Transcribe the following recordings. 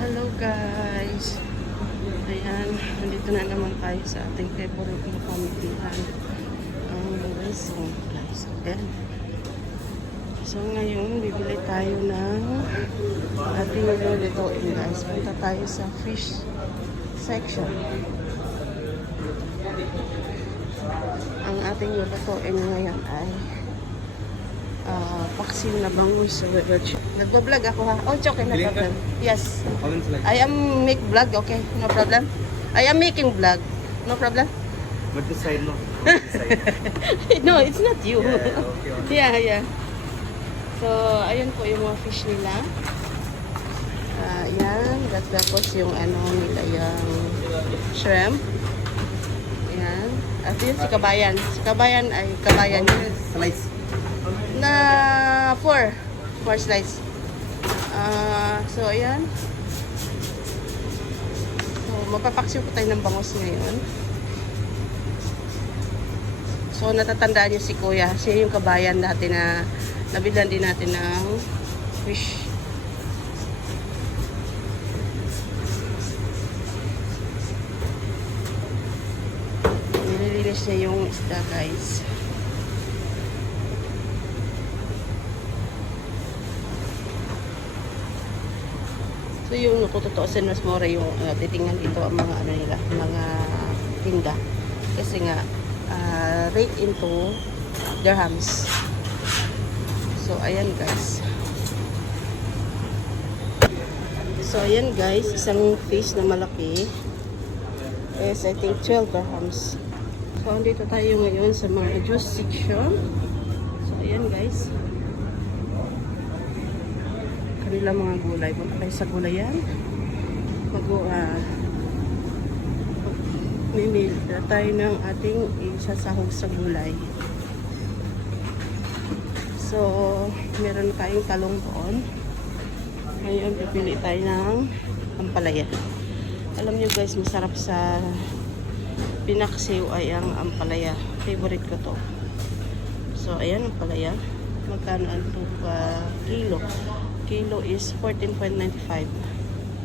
Hello guys. Ayan, nandito na naman tayo sa ating favorite na pamilihan. Ang Wesong guys. Ayan. So ngayon, bibili tayo ng ating lulutuin guys. Punta tayo sa fish section. Ang ating lulutuin ngayon ay paksin na bangus. Nagbablog ako ha. Oh, it's okay, no problem. Yes. I am make vlog, okay, no problem. I am making vlog, no problem. But the side no. No, it's not you. Yeah, okay. Yeah. So, ayun po yung mga fish nila. Yan. Tapos yung ano nila, yung shrimp. Yan. At yun si Kabayan. Si Kabayan ay Kabayan. Slice. Na 4 slice. So ayan. So mapapaksiw po tayo ng bangus ngayon. So natatandaan niyo si Kuya, siya yung Kabayan dati na nabilan din natin ng fish. Nililinis niya yung isda guys. So yung kututuusin mas mura yung titingnan dito ang mga ano nila, mga tinda. Kasi nga rate into dirhams. So ayan guys. So ayan guys, isang fish na malaki is I think 12 dirhams. So andito tayo ngayon sa mga juice section. So ayan guys. Kanilang mga gulay. Punta tayo sa gulayan. Mamili tayo ng ating isasahog sa gulay. So, meron tayong talong doon. Ngayon, pipili tayo ng ampalaya. Alam nyo guys, masarap sa pinaksiw ay ang ampalaya. Favorite ko to. So, ayan, ampalaya. Magkano ang kilo? Kilo is 14.95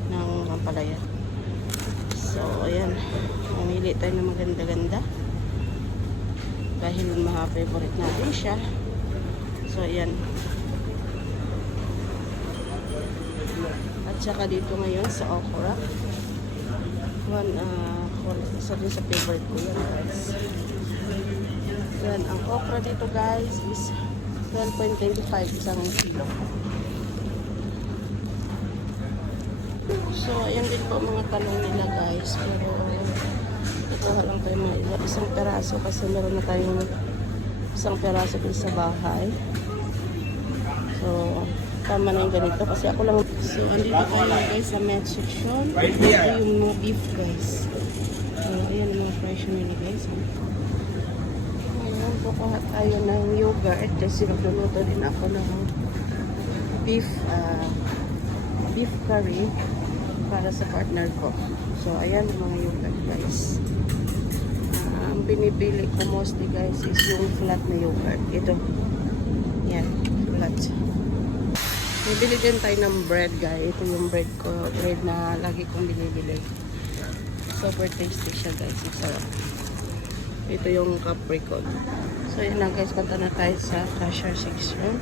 ng ampalaya. So, ayan. Mamili tayo ng maganda-ganda. Dahil mga favorite natin siya. So, ayan. At saka dito ngayon sa okra. Isa din sa favorite ko yan guys. Yan, ang okra dito guys is 12.25 isang kilo. So, ayan din po mga talong nila guys. Pero, ikuha lang tayo mga isang peraso kasi meron na tayong isang peraso din sa bahay. So, tama na yung ganito kasi ako lang. So, andito tayo guys sa meat section. Ito yung mga beef guys. So, ayan yung mga presyo nila guys. Ayan, kukuha tayo ng yogurt kasi magluluto din ako ng beef curry para sa partner ko. So, ayan mga yogurt guys. Ang binibili ko mostly guys is yung flat na yogurt. Ito. Yan, flat. Bibili din tayo ng bread guys. Ito yung bread ko. Bread na lagi kong binibili. Super tasty siya guys. Masarap. Ito yung capricorn. So, yun lang guys. Punta na tayo sa cashier section.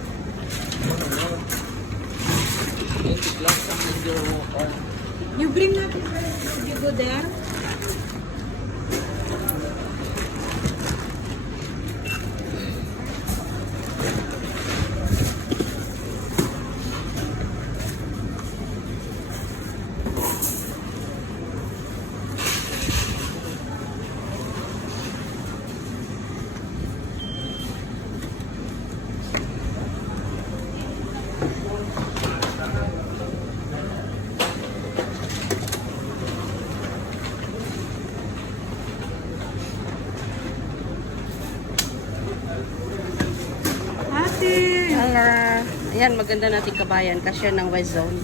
You bring up, you go there. Ayan, maganda nating Kabayan. Cashier ng West Zone.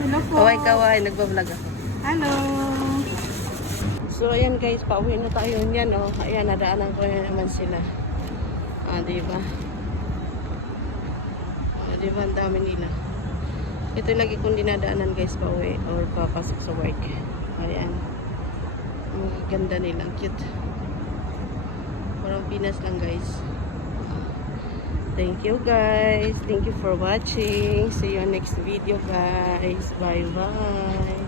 Hello po. Kaway-kaway, nagbablog ako. Hello. So, ayan guys, pauwi na tayo niyan, oh. Ayan, nadaanan ko na naman sila. Diba? Diba, ang dami nila. Ito yung lagi kong dinadaanan guys, pauwi or papasok sa work. Ayan. Ang ganda nila. Ang cute. Parang Pinas lang guys. Thank you guys. Thank you for watching. See you next video guys. Bye bye.